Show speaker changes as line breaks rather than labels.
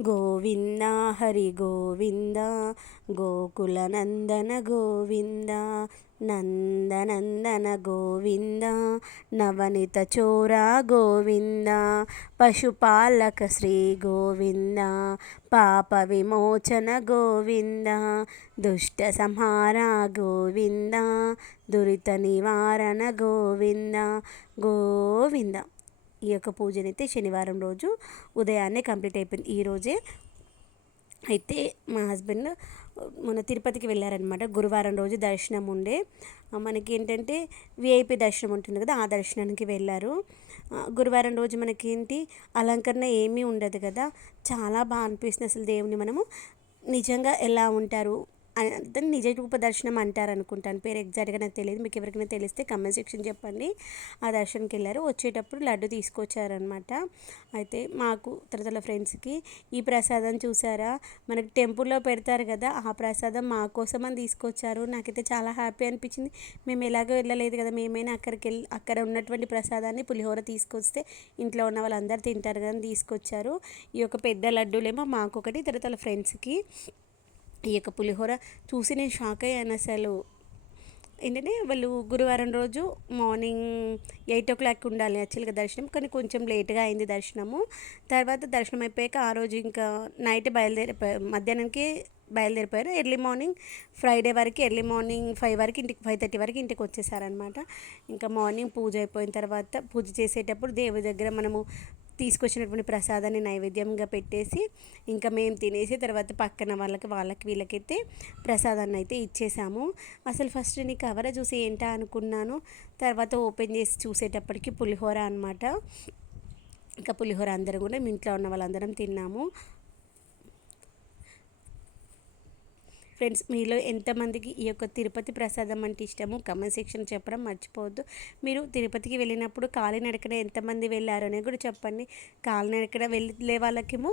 గోవింద హరి గోవింద గోకుల నందన గోవింద నందనందన గోవింద నవనిత చోరా గోవింద పశుపాలక శ్రీ గోవింద పాప విమోచన గోవింద దుష్ట సంహార గోవింద దురిత నివారణ గోవింద గోవింద. ఈ యొక్క పూజనైతే శనివారం రోజు ఉదయాన్నే కంప్లీట్ అయిపోయింది. ఈరోజే అయితే మా హస్బెండ్ మన తిరుపతికి వెళ్ళారనమాట గురువారం రోజు దర్శనం ఉండే. మనకి ఏంటంటే విఐపి దర్శనం ఉంటుంది కదా ఆ దర్శనానికి వెళ్ళారు. గురువారం రోజు మనకి ఏంటి అలంకరణ ఏమీ ఉండదు కదా. చాలా బాగా అనిపిస్తుంది అసలు దేవుని మనము. నిజంగా ఎలా ఉంటారు దాన్ని నిజ రూప దర్శనం అంటారు అనుకుంటాను పేరు ఎగ్జాక్ట్గా నాకు తెలియదు. మీకు ఎవరికైనా తెలిస్తే కమెంట్ సెక్షన్ చెప్పండి. ఆ దర్శనంకి వెళ్ళారు. వచ్చేటప్పుడు లడ్డు తీసుకొచ్చారనమాట అయితే మాకు తరతల ఫ్రెండ్స్కి ఈ ప్రసాదం చూసారా? మనకి టెంపుల్లో పెడతారు కదా ఆ ప్రసాదం మా కోసం అని తీసుకొచ్చారు. నాకైతే చాలా హ్యాపీ అనిపించింది. మేము ఎలాగో వెళ్ళలేదు కదా మేమైనా అక్కడికి వెళ్ళి అక్కడ ఉన్నటువంటి ప్రసాదాన్ని పులిహోర తీసుకొస్తే ఇంట్లో ఉన్న వాళ్ళందరూ తింటారు కదా తీసుకొచ్చారు. ఈ యొక్క పెద్ద లడ్డూలేమో మాకొకటి తరతల ఫ్రెండ్స్కి. ఈ యొక్క పులిహోర చూసి నేను షాక్ అయ్యాను అసలు. ఏంటంటే వాళ్ళు గురువారం రోజు మార్నింగ్ ఎయిట్ ఓ క్లాక్ ఉండాలి యాక్చువల్గా దర్శనం కానీ కొంచెం లేట్గా అయింది దర్శనము. తర్వాత దర్శనం అయిపోయాక ఆ రోజు ఇంకా నైట్ బయలుదేరి మధ్యాహ్నానికి బయలుదేరిపోయారు. ఎర్లీ మార్నింగ్ ఫ్రైడే వరకు ఎర్లీ మార్నింగ్ ఫైవ్ వరకు ఇంటికి ఫైవ్ థర్టీ వరకు ఇంటికి వచ్చేసారనమాట ఇంకా మార్నింగ్ పూజ అయిపోయిన తర్వాత పూజ చేసేటప్పుడు దేవుడి దగ్గర మనము తీసుకొచ్చినటువంటి ప్రసాదాన్ని నైవేద్యంగా పెట్టేసి ఇంకా మేము తినేసి తర్వాత పక్కన వాళ్ళకి వాళ్ళకి వీళ్ళకైతే ప్రసాదాన్ని అయితే ఇచ్చేసాము. అసలు ఫస్ట్ నీ కవర చూసి ఏంటా అనుకున్నాను. తర్వాత ఓపెన్ చేసి చూసేటప్పటికి పులిహోర అనమాట ఇంకా పులిహోర అందరం కూడా మీ ఇంట్లో ఉన్న వాళ్ళందరం తిన్నాము. ఫ్రెండ్స్ మీలో ఎంతమందికి ఈ యొక్క తిరుపతి ప్రసాదం అంటే ఇష్టము కమెంట్ సెక్షన్ చెప్పడం మర్చిపోవద్దు. మీరు తిరుపతికి వెళ్ళినప్పుడు కాలినడకన ఎంతమంది వెళ్ళారు అనేది కూడా చెప్పండి. కాలినడకన వెళ్ళే వాళ్ళకేమో